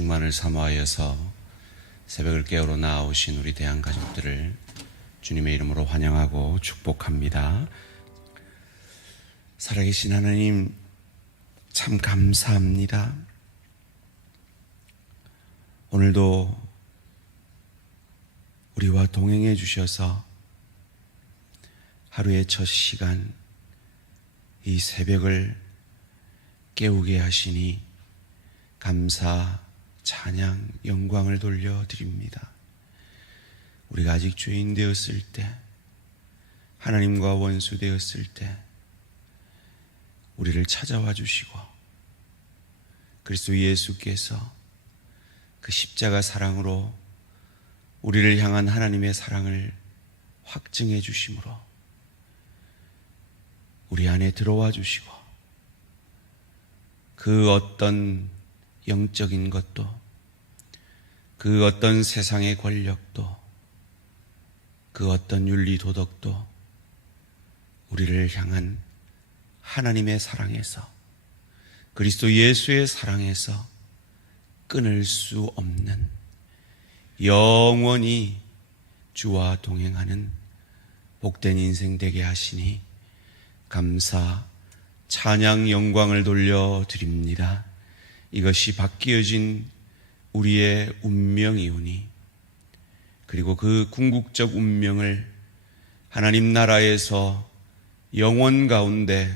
충만을 사모하여서 새벽을 깨우러 나오신 우리 대한 가족들을 주님의 이름으로 환영하고 축복합니다. 살아계신 하나님, 참 감사합니다. 오늘도 우리와 동행해 주셔서 하루의 첫 시간, 이 새벽을 깨우게 하시니 감사, 찬양, 영광을 돌려드립니다. 우리가 아직 죄인 되었을 때, 하나님과 원수 되었을 때, 우리를 찾아와 주시고, 그리스도 예수께서 그 십자가 사랑으로 우리를 향한 하나님의 사랑을 확증해 주심으로 우리 안에 들어와 주시고 그 어떤 영적인 것도 그 어떤 세상의 권력도 그 어떤 윤리 도덕도 우리를 향한 하나님의 사랑에서 그리스도 예수의 사랑에서 끊을 수 없는 영원히 주와 동행하는 복된 인생 되게 하시니 감사, 찬양, 영광을 돌려 드립니다. 이것이 바뀌어진 우리의 운명이오니 그리고 그 궁극적 운명을 하나님 나라에서 영원 가운데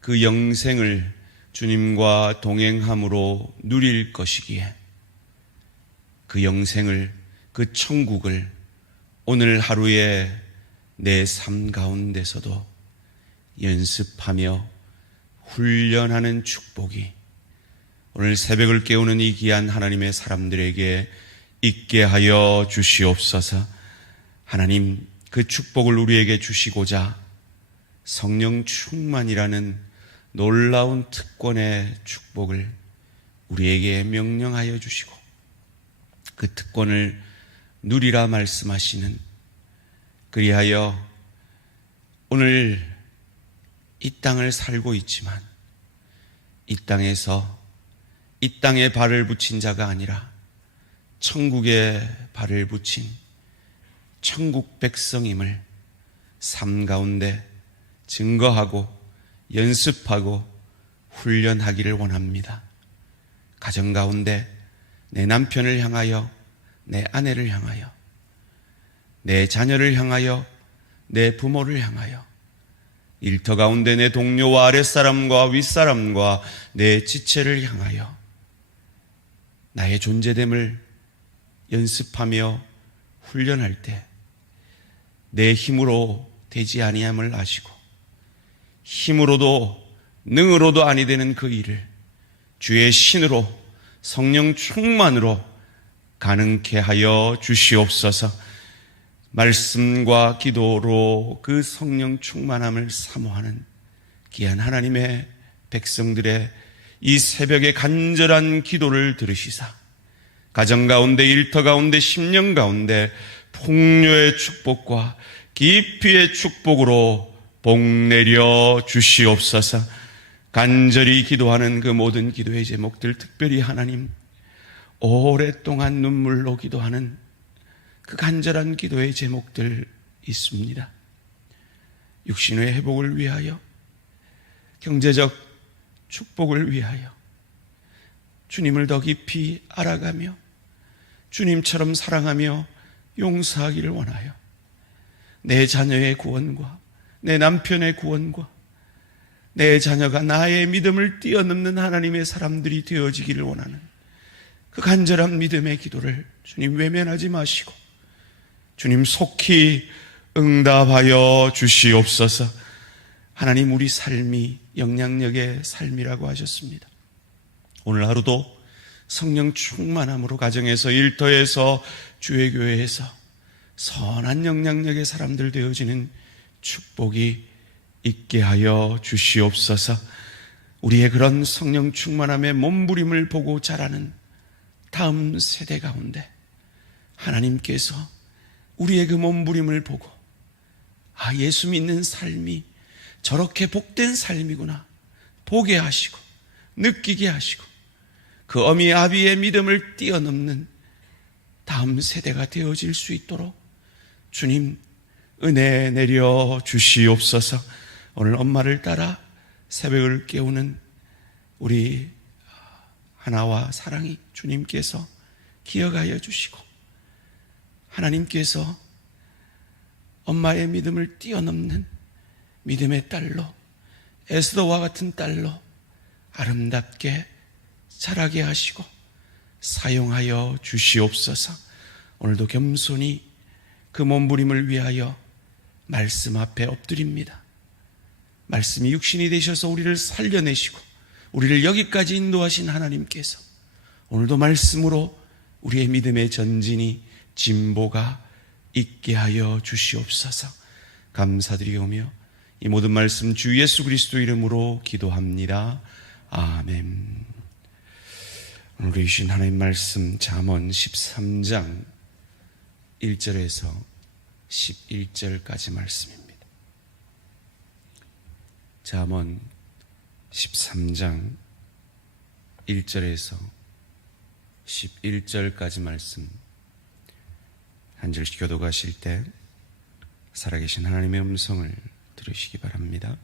그 영생을 주님과 동행함으로 누릴 것이기에 그 영생을 그 천국을 오늘 하루의 내 삶 가운데서도 연습하며 훈련하는 축복이 오늘 새벽을 깨우는 이 귀한 하나님의 사람들에게 있게 하여 주시옵소서. 하나님 그 축복을 우리에게 주시고자 성령 충만이라는 놀라운 특권의 축복을 우리에게 명령하여 주시고 그 특권을 누리라 말씀하시는 그리하여 오늘 이 땅을 살고 있지만 이 땅에서 이 땅에 발을 붙인 자가 아니라 천국에 발을 붙인 천국 백성임을 삶 가운데 증거하고 연습하고 훈련하기를 원합니다. 가정 가운데 내 남편을 향하여 내 아내를 향하여 내 자녀를 향하여 내 부모를 향하여 일터 가운데 내 동료와 아랫사람과 윗사람과 내 지체를 향하여 나의 존재됨을 연습하며 훈련할 때 내 힘으로 되지 아니함을 아시고 힘으로도 능으로도 아니 되는 그 일을 주의 신으로 성령 충만으로 가능케 하여 주시옵소서. 말씀과 기도로 그 성령 충만함을 사모하는 귀한 하나님의 백성들의 이 새벽의 간절한 기도를 들으시사 가정 가운데 일터 가운데 심령 가운데 풍요의 축복과 깊이의 축복으로 복 내려 주시옵소서. 간절히 기도하는 그 모든 기도의 제목들 특별히 하나님 오랫동안 눈물로 기도하는 그 간절한 기도의 제목들 있습니다. 육신의 회복을 위하여 경제적 축복을 위하여 주님을 더 깊이 알아가며 주님처럼 사랑하며 용서하기를 원하여 내 자녀의 구원과 내 남편의 구원과 내 자녀가 나의 믿음을 뛰어넘는 하나님의 사람들이 되어지기를 원하는 그 간절한 믿음의 기도를 주님 외면하지 마시고 주님 속히 응답하여 주시옵소서 하나님 우리 삶이 영향력의 삶이라고 하셨습니다. 오늘 하루도 성령 충만함으로 가정에서 일터에서 주의 교회에서 선한 영향력의 사람들 되어지는 축복이 있게 하여 주시옵소서. 우리의 그런 성령 충만함의 몸부림을 보고 자라는 다음 세대 가운데 하나님께서 우리의 그 몸부림을 보고 아 예수 믿는 삶이 저렇게 복된 삶이구나 보게 하시고 느끼게 하시고 그 어미 아비의 믿음을 뛰어넘는 다음 세대가 되어질 수 있도록 주님 은혜 내려 주시옵소서. 오늘 엄마를 따라 새벽을 깨우는 우리 하나와 사랑이 주님께서 기억하여 주시고 하나님께서 엄마의 믿음을 뛰어넘는 믿음의 딸로 에스더와 같은 딸로 아름답게 자라게 하시고 사용하여 주시옵소서. 오늘도 겸손히 그 몸부림을 위하여 말씀 앞에 엎드립니다. 말씀이 육신이 되셔서 우리를 살려내시고 우리를 여기까지 인도하신 하나님께서 오늘도 말씀으로 우리의 믿음의 전진이 진보가 있게 하여 주시옵소서. 감사드리오며 이 모든 말씀 주 예수 그리스도 이름으로 기도합니다. 아멘. 오늘 주신 하나님 말씀 잠언 13장 1절에서 11절까지 말씀입니다. 잠언 13장 1절에서 11절까지 말씀 한 절씩 교도가실 때 살아계신 하나님의 음성을 들으시기 바랍니다.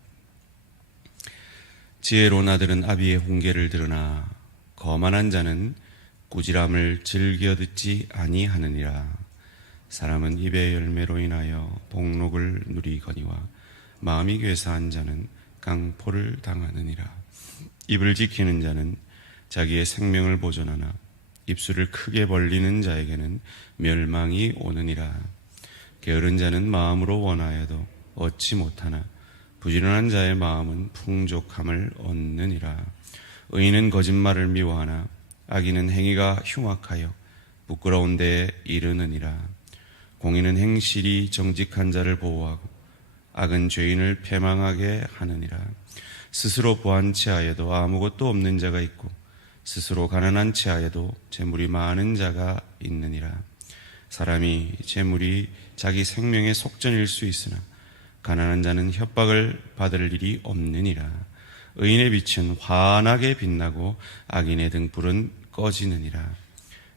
지혜로운 아들은 아비의 훈계를 들으나 거만한 자는 꾸지람을 즐겨 듣지 아니하느니라. 사람은 입의 열매로 인하여 복록을 누리거니와 마음이 괴사한 자는 깡포를 당하느니라. 입을 지키는 자는 자기의 생명을 보존하나 입술을 크게 벌리는 자에게는 멸망이 오느니라. 게으른 자는 마음으로 원하여도 얻지 못하나 부지런한 자의 마음은 풍족함을 얻느니라. 의인은 거짓말을 미워하나 악인은 행위가 흉악하여 부끄러운 데에 이르느니라. 공인은 행실이 정직한 자를 보호하고 악은 죄인을 패망하게 하느니라. 스스로 부한 채하여도 아무것도 없는 자가 있고 스스로 가난한 채하여도 재물이 많은 자가 있느니라. 사람이 재물이 자기 생명의 속전일 수 있으나 가난한 자는 협박을 받을 일이 없느니라. 의인의 빛은 환하게 빛나고 악인의 등불은 꺼지느니라.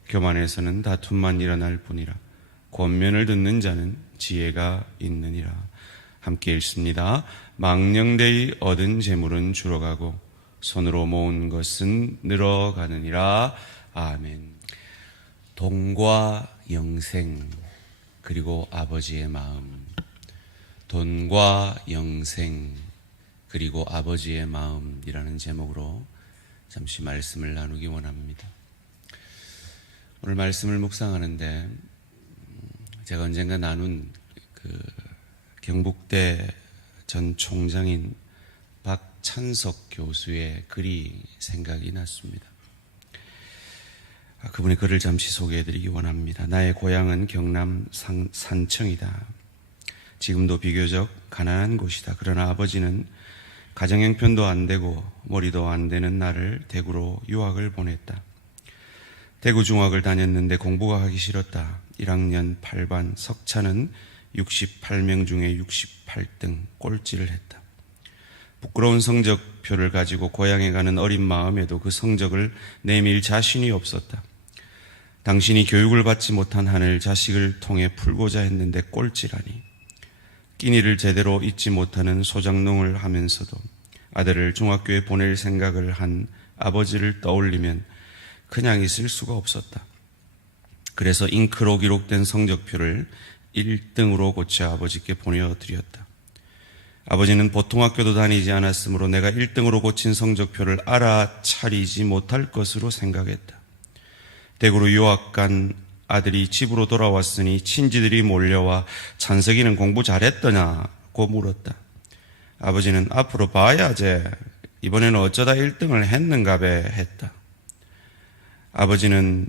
교만에서는 다툼만 일어날 뿐이라. 권면을 듣는 자는 지혜가 있느니라. 함께 읽습니다. 망령되이 얻은 재물은 줄어가고 손으로 모은 것은 늘어가느니라. 아멘. 돈과 영생 그리고 아버지의 마음. 돈과 영생 그리고 아버지의 마음이라는 제목으로 잠시 말씀을 나누기 원합니다. 오늘 말씀을 묵상하는데 제가 언젠가 나눈 그 경북대 전 총장인 박찬석 교수의 글이 생각이 났습니다. 아, 그분의 글을 잠시 소개해드리기 원합니다. 나의 고향은 경남 산, 산청이다. 지금도 비교적 가난한 곳이다. 그러나 아버지는 가정 형편도 안 되고 머리도 안 되는 나를 대구로 유학을 보냈다. 대구 중학을 다녔는데 공부가 하기 싫었다. 1학년 8반 석차는 68명 중에 68등 꼴찌를 했다. 부끄러운 성적표를 가지고 고향에 가는 어린 마음에도 그 성적을 내밀 자신이 없었다. 당신이 교육을 받지 못한 한을 자식을 통해 풀고자 했는데 꼴찌라니. 끼니를 제대로 잊지 못하는 소장농을 하면서도 아들을 중학교에 보낼 생각을 한 아버지를 떠올리면 그냥 있을 수가 없었다. 그래서 잉크로 기록된 성적표를 1등으로 고쳐 아버지께 보내드렸다. 아버지는 보통 학교도 다니지 않았으므로 내가 1등으로 고친 성적표를 알아차리지 못할 것으로 생각했다. 대구로 유학 간 아들이 집으로 돌아왔으니 친지들이 몰려와 찬석이는 공부 잘했더냐고 물었다. 아버지는 앞으로 봐야지. 이번에는 어쩌다 1등을 했는가 배 했다. 아버지는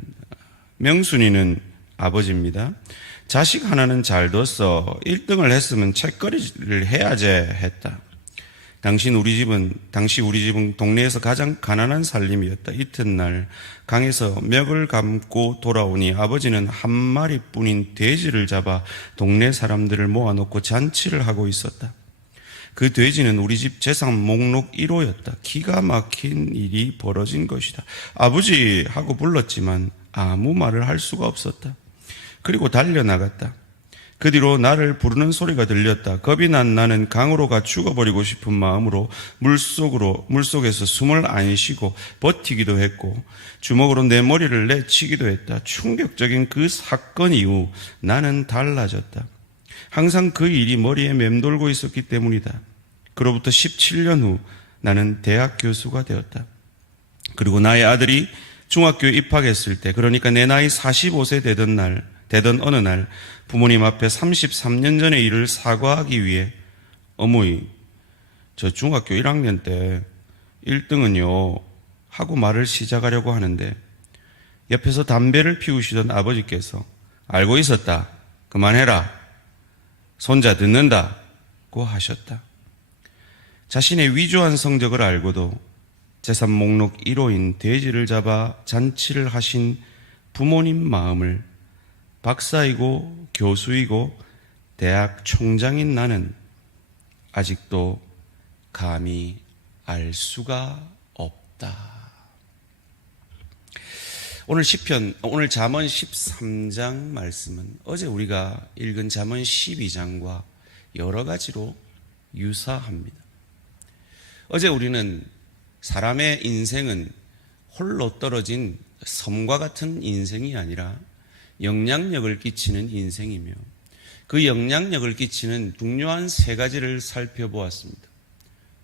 명순이는 아버지입니다. 자식 하나는 잘 뒀어. 1등을 했으면 책거리를 해야지 했다. 당신 우리 집은 당시 우리 집은 동네에서 가장 가난한 살림이었다. 이튿날 강에서 멱을 감고 돌아오니 아버지는 한 마리뿐인 돼지를 잡아 동네 사람들을 모아놓고 잔치를 하고 있었다. 그 돼지는 우리 집 재산 목록 1호였다. 기가 막힌 일이 벌어진 것이다. 아버지 하고 불렀지만 아무 말을 할 수가 없었다. 그리고 달려나갔다. 그 뒤로 나를 부르는 소리가 들렸다. 겁이 난 나는 강으로 가 죽어버리고 싶은 마음으로 물속으로, 물속에서 숨을 안 쉬고 버티기도 했고 주먹으로 내 머리를 내치기도 했다. 충격적인 그 사건 이후 나는 달라졌다. 항상 그 일이 머리에 맴돌고 있었기 때문이다. 그로부터 17년 후 나는 대학 교수가 되었다. 그리고 나의 아들이 중학교에 입학했을 때, 그러니까 내 나이 45세 되던 날, 되던 어느 날, 부모님 앞에 33년 전의 일을 사과하기 위해, 어머니, 저 중학교 1학년 때 1등은요, 하고 말을 시작하려고 하는데, 옆에서 담배를 피우시던 아버지께서, 알고 있었다. 그만해라. 손자 듣는다고 하셨다. 자신의 위조한 성적을 알고도 재산 목록 1호인 돼지를 잡아 잔치를 하신 부모님 마음을 박사이고 교수이고 대학 총장인 나는 아직도 감히 알 수가 없다. 오늘 시편 오늘 잠언 13장 말씀은 어제 우리가 읽은 잠언 12장과 여러 가지로 유사합니다. 어제 우리는 사람의 인생은 홀로 떨어진 섬과 같은 인생이 아니라 영향력을 끼치는 인생이며 그 영향력을 끼치는 중요한 세 가지를 살펴보았습니다.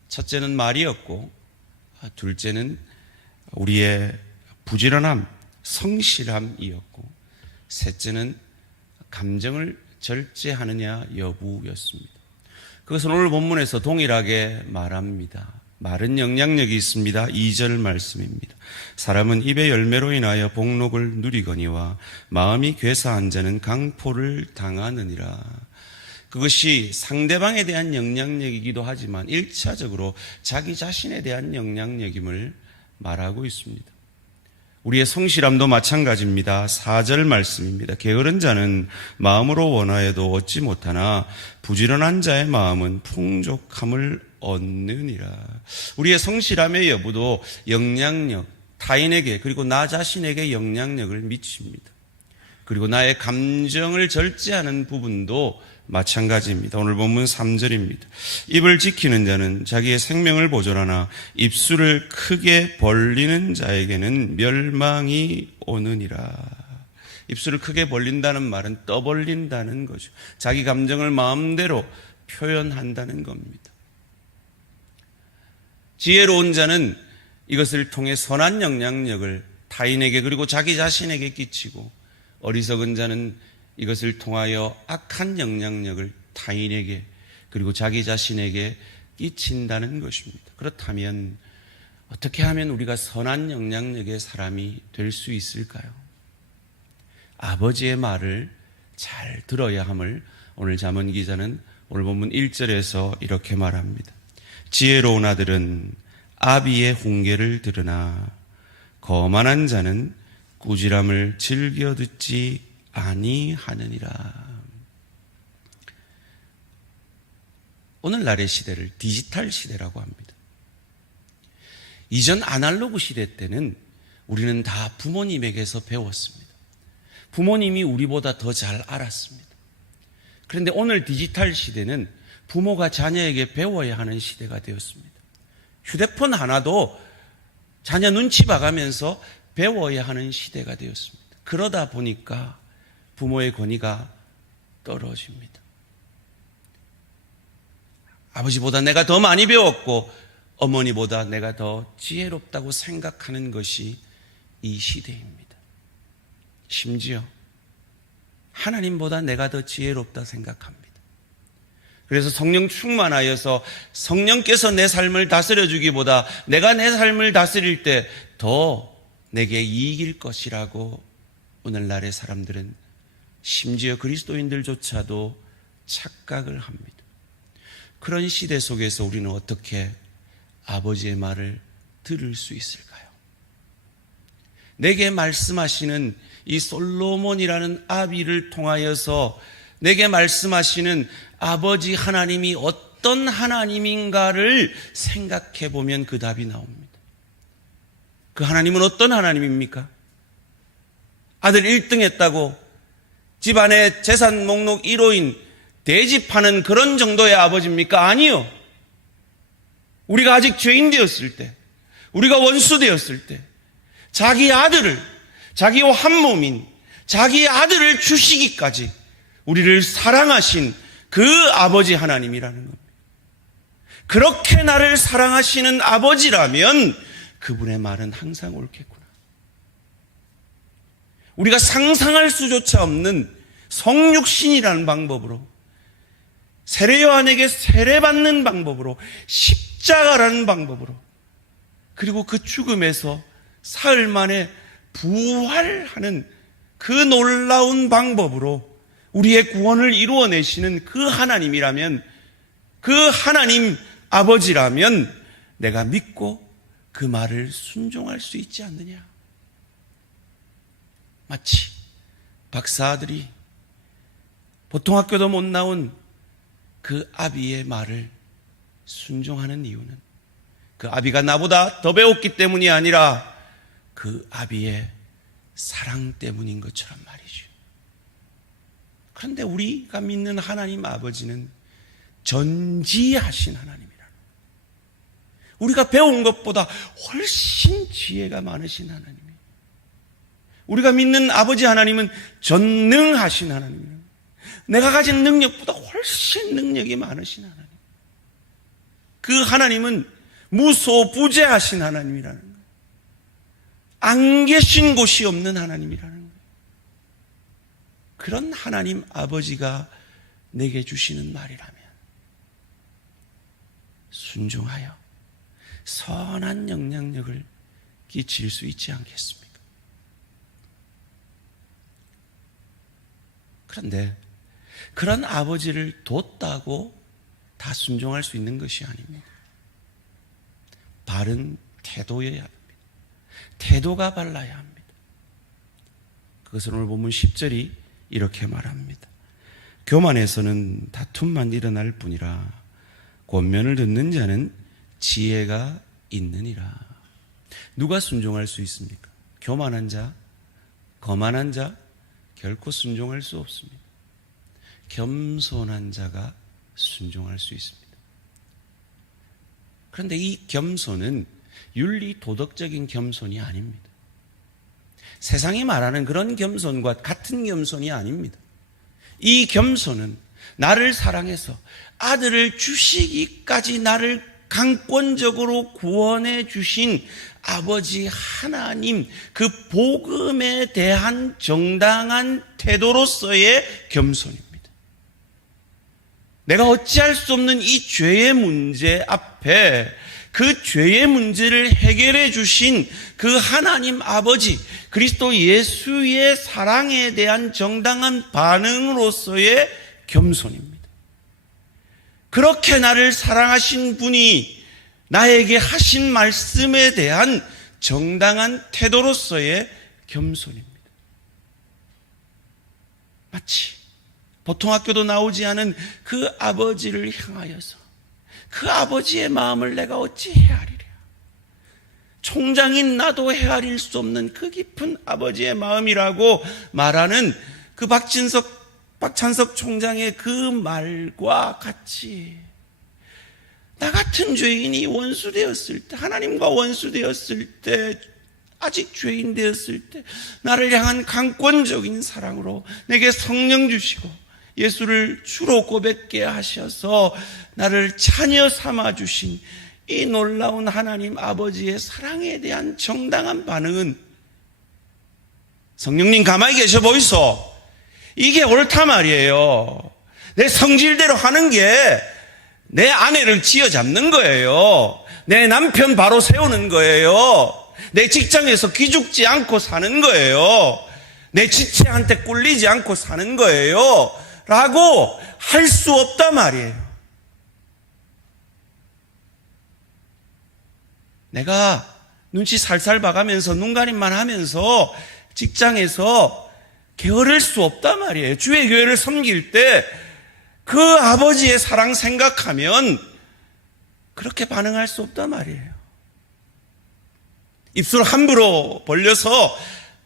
첫째는 말이었고, 둘째는 우리의 부지런함, 성실함이었고, 셋째는 감정을 절제하느냐 여부였습니다. 그것은 오늘 본문에서 동일하게 말합니다. 말은 영향력이 있습니다. 2절 말씀입니다. 사람은 입의 열매로 인하여 복록을 누리거니와 마음이 괴사한 자는 강포를 당하느니라. 그것이 상대방에 대한 영향력이기도 하지만 1차적으로 자기 자신에 대한 영향력임을 말하고 있습니다. 우리의 성실함도 마찬가지입니다. 4절 말씀입니다. 게으른 자는 마음으로 원하여도 얻지 못하나 부지런한 자의 마음은 풍족함을 얻느니라. 우리의 성실함의 여부도 영향력, 타인에게 그리고 나 자신에게 영향력을 미칩니다. 그리고 나의 감정을 절제하는 부분도 마찬가지입니다. 오늘 본문 3절입니다. 입을 지키는 자는 자기의 생명을 보존하나 입술을 크게 벌리는 자에게는 멸망이 오느니라. 입술을 크게 벌린다는 말은 떠벌린다는 거죠. 자기 감정을 마음대로 표현한다는 겁니다. 지혜로운 자는 이것을 통해 선한 영향력을 타인에게 그리고 자기 자신에게 끼치고 어리석은 자는 이것을 통하여 악한 영향력을 타인에게 그리고 자기 자신에게 끼친다는 것입니다. 그렇다면 어떻게 하면 우리가 선한 영향력의 사람이 될 수 있을까요? 아버지의 말을 잘 들어야 함을 오늘 자문 기자는 오늘 본문 1절에서 이렇게 말합니다. 지혜로운 아들은 아비의 훈계를 들으나 거만한 자는 꾸지람을 즐겨 듣지 아니하느니라. 오늘날의 시대를 디지털 시대라고 합니다. 이전 아날로그 시대 때는 우리는 다 부모님에게서 배웠습니다. 부모님이 우리보다 더 잘 알았습니다. 그런데 오늘 디지털 시대는 부모가 자녀에게 배워야 하는 시대가 되었습니다. 휴대폰 하나도 자녀 눈치 봐가면서 배워야 하는 시대가 되었습니다. 그러다 보니까 부모의 권위가 떨어집니다. 아버지보다 내가 더 많이 배웠고 어머니보다 내가 더 지혜롭다고 생각하는 것이 이 시대입니다. 심지어 하나님보다 내가 더 지혜롭다 생각합니다. 그래서 성령 충만하여서 성령께서 내 삶을 다스려 주기보다 내가 내 삶을 다스릴 때 더 내게 이익일 것이라고 오늘날의 사람들은 심지어 그리스도인들조차도 착각을 합니다. 그런 시대 속에서 우리는 어떻게 아버지의 말을 들을 수 있을까요? 내게 말씀하시는 이 솔로몬이라는 아비를 통하여서 내게 말씀하시는 아버지 하나님이 어떤 하나님인가를 생각해 보면 그 답이 나옵니다. 그 하나님은 어떤 하나님입니까? 아들 1등 했다고 집안의 재산 목록 1호인 돼지 파는 그런 정도의 아버지입니까? 아니요. 우리가 아직 죄인 되었을 때, 우리가 원수 되었을 때, 자기 아들을, 자기와 한 몸인 자기 아들을 주시기까지 우리를 사랑하신 그 아버지 하나님이라는 겁니다. 그렇게 나를 사랑하시는 아버지라면 그분의 말은 항상 옳겠구나. 우리가 상상할 수조차 없는 성육신이라는 방법으로 세례 요한에게 세례받는 방법으로 십자가라는 방법으로 그리고 그 죽음에서 사흘 만에 부활하는 그 놀라운 방법으로 우리의 구원을 이루어내시는 그 하나님이라면 그 하나님 아버지라면 내가 믿고 그 말을 순종할 수 있지 않느냐. 마치 박사들이 보통 학교도 못 나온 그 아비의 말을 순종하는 이유는 그 아비가 나보다 더 배웠기 때문이 아니라 그 아비의 사랑 때문인 것처럼 말이죠. 그런데 우리가 믿는 하나님 아버지는 전지하신 하나님이라. 우리가 배운 것보다 훨씬 지혜가 많으신 하나님이에요. 우리가 믿는 아버지 하나님은 전능하신 하나님이에요. 내가 가진 능력보다 훨씬 능력이 많으신 하나님. 그 하나님은 무소부재하신 하나님이라는 거예요. 안 계신 곳이 없는 하나님이라는 거예요. 그런 하나님 아버지가 내게 주시는 말이라면 순종하여 선한 영향력을 끼칠 수 있지 않겠습니까? 그런데 그런 아버지를 뒀다고 다 순종할 수 있는 것이 아닙니다. 바른 태도여야 합니다. 태도가 발라야 합니다. 그것을 오늘 본문 10절이 이렇게 말합니다. 교만에서는 다툼만 일어날 뿐이라 권면을 듣는 자는 지혜가 있느니라. 누가 순종할 수 있습니까? 교만한 자, 거만한 자 결코 순종할 수 없습니다. 겸손한 자가 순종할 수 있습니다. 그런데 이 겸손은 윤리 도덕적인 겸손이 아닙니다. 세상이 말하는 그런 겸손과 같은 겸손이 아닙니다. 이 겸손은 나를 사랑해서 아들을 주시기까지 나를 강권적으로 구원해 주신 아버지 하나님 그 복음에 대한 정당한 태도로서의 겸손입니다. 내가 어찌할 수 없는 이 죄의 문제 앞에 그 죄의 문제를 해결해 주신 그 하나님 아버지 그리스도 예수의 사랑에 대한 정당한 반응으로서의 겸손입니다. 그렇게 나를 사랑하신 분이 나에게 하신 말씀에 대한 정당한 태도로서의 겸손입니다. 마치 보통 학교도 나오지 않은 그 아버지를 향하여서 그 아버지의 마음을 내가 어찌 헤아리랴. 총장인 나도 헤아릴 수 없는 그 깊은 아버지의 마음이라고 말하는 그 박진석, 박찬석 총장의 그 말과 같이 나 같은 죄인이 원수 되었을 때, 하나님과 원수 되었을 때, 아직 죄인 되었을 때, 나를 향한 강권적인 사랑으로 내게 성령 주시고, 예수를 주로 고백게 하셔서 나를 자녀 삼아 주신 이 놀라운 하나님 아버지의 사랑에 대한 정당한 반응은 성령님 가만히 계셔 보이소. 이게 옳다 말이에요. 내 성질대로 하는 게 내 아내를 쥐어 잡는 거예요. 내 남편 바로 세우는 거예요. 내 직장에서 기죽지 않고 사는 거예요. 내 지체한테 꿀리지 않고 사는 거예요. 라고 할 수 없단 말이에요. 내가 눈치 살살 봐가면서 눈가림만 하면서 직장에서 게으를 수 없단 말이에요. 주의 교회를 섬길 때 그 아버지의 사랑 생각하면 그렇게 반응할 수 없단 말이에요. 입술 함부로 벌려서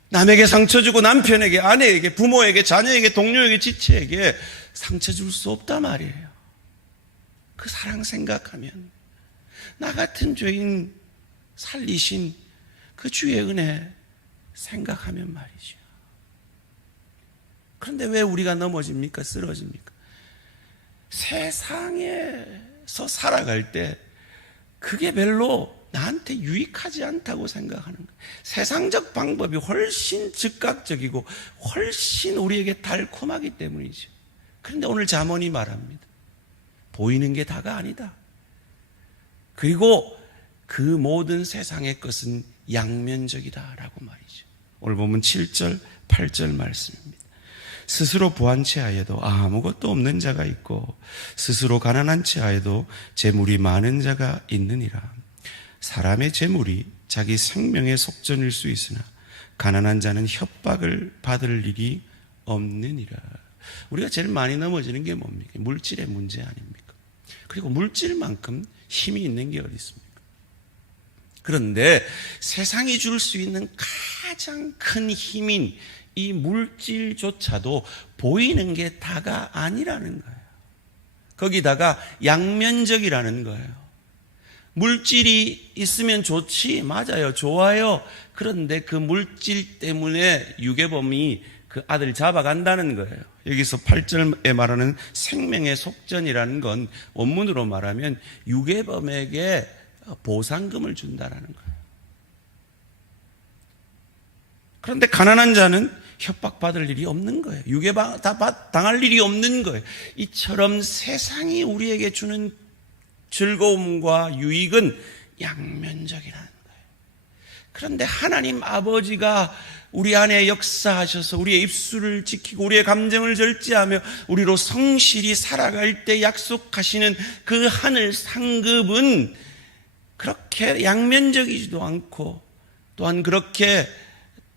남에게 상처 주고 남편에게, 아내에게, 부모에게, 자녀에게, 동료에게, 지체에게 상처 줄 수 없단 말이에요. 그 사랑 생각하면 나 같은 죄인 살리신 그 주의 은혜 생각하면 말이죠. 그런데 왜 우리가 넘어집니까? 쓰러집니까? 세상에서 살아갈 때 그게 별로 나한테 유익하지 않다고 생각하는 거예요. 세상적 방법이 훨씬 즉각적이고 훨씬 우리에게 달콤하기 때문이죠. 그런데 오늘 자문이 말합니다. 보이는 게 다가 아니다. 그리고 그 모든 세상의 것은 양면적이다라고 말이죠. 오늘 보면 7절, 8절 말씀입니다. 스스로 부한 채하여도 아무것도 없는 자가 있고 스스로 가난한 채하여도 재물이 많은 자가 있느니라. 사람의 재물이 자기 생명의 속전일 수 있으나 가난한 자는 협박을 받을 일이 없느니라. 우리가 제일 많이 넘어지는 게 뭡니까? 물질의 문제 아닙니까? 그리고 물질만큼 힘이 있는 게 어디 있습니까? 그런데 세상이 줄 수 있는 가장 큰 힘인 이 물질조차도 보이는 게 다가 아니라는 거예요. 거기다가 양면적이라는 거예요. 물질이 있으면 좋지, 맞아요, 좋아요. 그런데 그 물질 때문에 유괴범이 그 아들 잡아간다는 거예요. 여기서 8절에 말하는 생명의 속전이라는 건 원문으로 말하면 유괴범에게 보상금을 준다라는 거예요. 그런데 가난한 자는 협박받을 일이 없는 거예요. 유괴 당할 일이 없는 거예요. 이처럼 세상이 우리에게 주는 즐거움과 유익은 양면적이라는 거예요. 그런데 하나님 아버지가 우리 안에 역사하셔서 우리의 입술을 지키고 우리의 감정을 절제하며 우리로 성실히 살아갈 때 약속하시는 그 하늘 상급은 그렇게 양면적이지도 않고 또한 그렇게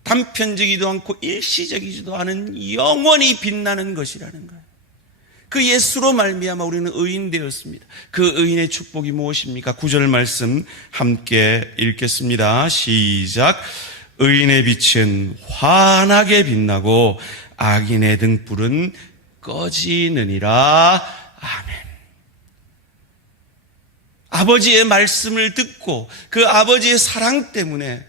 단편적이지도 않고 일시적이지도 않은 영원히 빛나는 것이라는 거예요. 그 예수로 말미암아 우리는 의인 되었습니다. 그 의인의 축복이 무엇입니까? 구절 말씀 함께 읽겠습니다. 시작. 의인의 빛은 환하게 빛나고 악인의 등불은 꺼지느니라. 아멘. 아버지의 말씀을 듣고 그 아버지의 사랑 때문에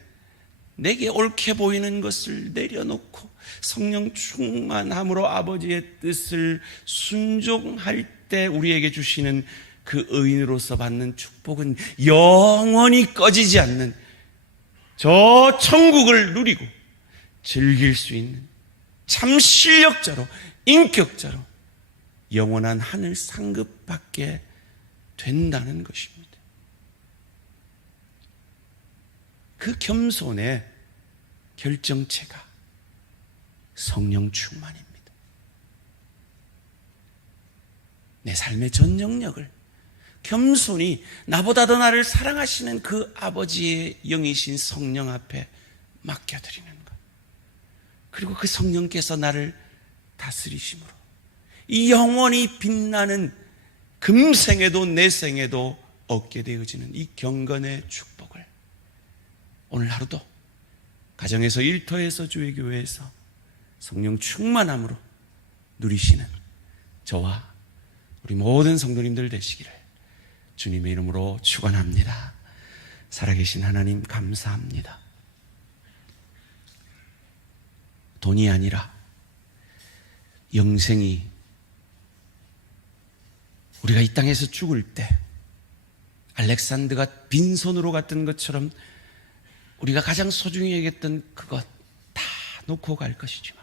내게 옳게 보이는 것을 내려놓고 성령 충만함으로 아버지의 뜻을 순종할 때 우리에게 주시는 그 의인으로서 받는 축복은 영원히 꺼지지 않는 저 천국을 누리고 즐길 수 있는 참 실력자로 인격자로 영원한 하늘 상급 받게 된다는 것입니다. 그 겸손의 결정체가 성령 충만입니다. 내 삶의 전 영역을 겸손히 나보다 더 나를 사랑하시는 그 아버지의 영이신 성령 앞에 맡겨드리는 것. 그리고 그 성령께서 나를 다스리심으로 이 영원히 빛나는 금생에도 내생에도 얻게 되어지는 이 경건의 축복을 오늘 하루도 가정에서 일터에서 주의 교회에서 성령 충만함으로 누리시는 저와 우리 모든 성도님들 되시기를 주님의 이름으로 축원합니다. 살아계신 하나님 감사합니다. 돈이 아니라 영생이 우리가 이 땅에서 죽을 때 알렉산드가 빈손으로 갔던 것처럼 우리가 가장 소중히 여겼던 그것 다 놓고 갈 것이지만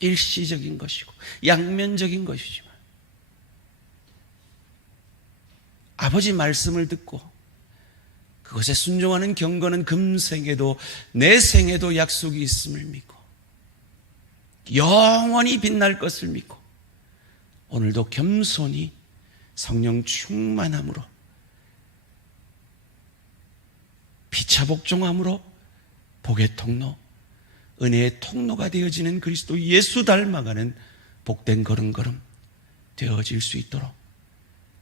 일시적인 것이고 양면적인 것이지만 아버지 말씀을 듣고 그것에 순종하는 경건은 금생에도 내 생에도 약속이 있음을 믿고 영원히 빛날 것을 믿고 오늘도 겸손히 성령 충만함으로 피차복종함으로 복의 통로, 은혜의 통로가 되어지는 그리스도 예수 닮아가는 복된 걸음걸음 되어질 수 있도록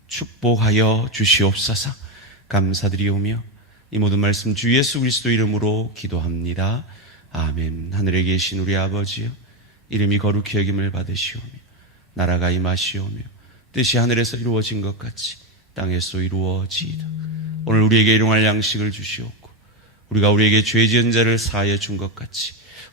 축복하여 주시옵소서 감사드리오며 이 모든 말씀 주 예수 그리스도 이름으로 기도합니다. 아멘. 하늘에 계신 우리 아버지여 이름이 거룩히 여김을 받으시오며 나라가 임하시오며 뜻이 하늘에서 이루어진 것 같이 땅에서 이루어지이다. 오늘 우리에게 일용할 양식을 주시옵고 우리가 우리에게 죄 지은 자를 사하여 준 것 같이